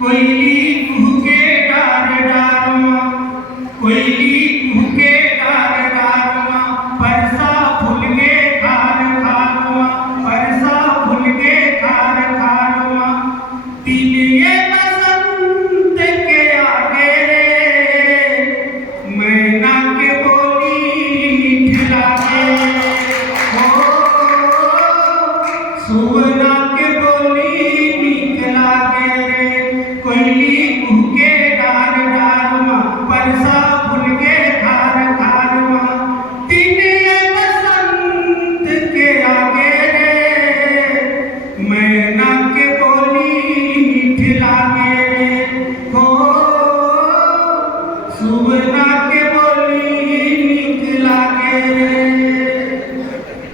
कोयली कुहके डार डार मां, कोयली कुहके डार डार मां, परसा फूल के खार खार मां, परसा फूल के खार खार मां। दिल ये बसंत के आगे रे, मैना के बोली मीठ लागे। ओ सुवना के बोली मीठ लागे रे, कोयली कुहके डार डार मां, परसा फूल के खार खार मां। दिन ये बसंत के आगे रे, मैना के बोली मीठ लागे रे। हो सुवना के बोली मीठ लागे रे।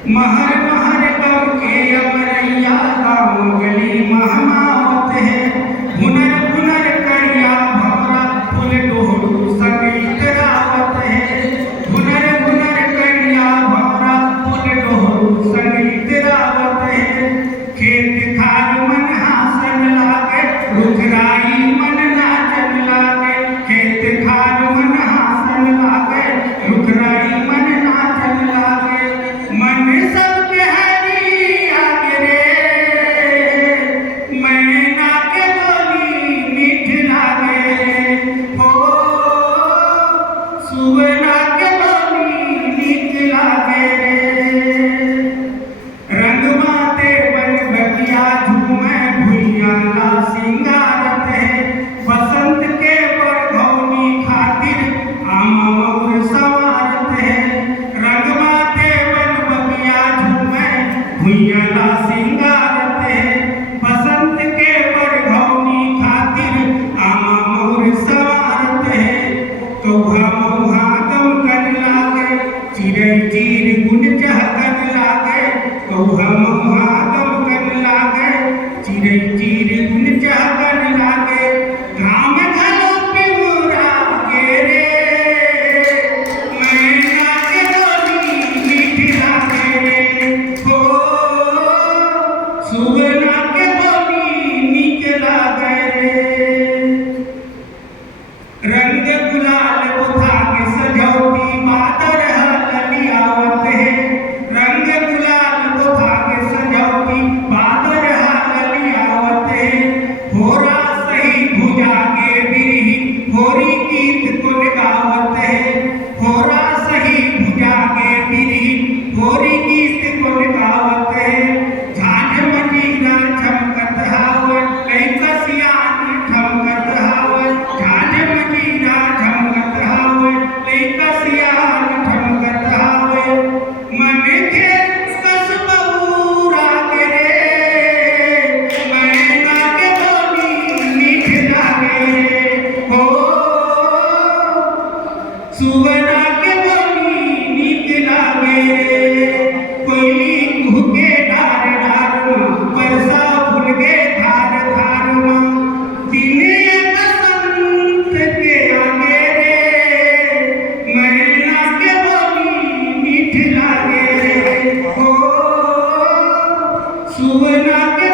महर महर गम के अमरैया गाँव गली महमावत है, हुनर हुनर करिया भवरा फूल डोरू संगीत रावत है। हुनर हुनर करिया भवरा फूल डोरू संगीत रावत है। खेत खार मन हासन लागे, रुखराई मन नाचन लागे। खेत खार मन हासन लागे, रुखराई मन नाचन लागे। मन सबके हरी आगे रे, मैना के बोली मीठ लागे रे। हो सुवना के बोली मीठ लागे रे। रंगमाते बन बगिया झूमे भुइया ला सिंगारत है, बसंत के बरघौनी खातिर आमा मोर संवारत है। रंगमाते बन बगिया झूमे भुइया ला सिंगारत है, बसंत के बरघौनी खातिर आमा मोर संवारत है। कौहा मौहा गम कर लागे, चिड़ै चीर गुन चहकन लागे। कौहा मौहा गम कर लागे, चिड़ै चीर गुन चहकन लागे। घाम घलो पिमुरा के रे, मैना के बोली मीठ लागे रे। हो सुवना के बोली मीठ लागे रे। रंग गुलाल बुधा के सजौती बादर हलियावत है। रंग गुलाल बुधा के सजौती बादर हलियावत है। होरा सही भुजा के बिरही होरी गीत गुन गावत है। होरा सही भुजा के बिरही होरी गीत गुन गावत है। झांझ मजीरा झमकत हावै, लइका सियान ठमकत हावै। झांझ मजीरा झमकत हावै, लइका सियान ठमकत हावै। मन के कस बहुरा के रे, मैना के बोली मीठ लागे रे। हो सुवना के बोली मीठ लागे रे। कोयली कुहके डार डार मां, परसा फूल के धार धार मां। दिन ये बसंत के आगे रे, मैना के बोली मीठ लागे रे। हो सुवना के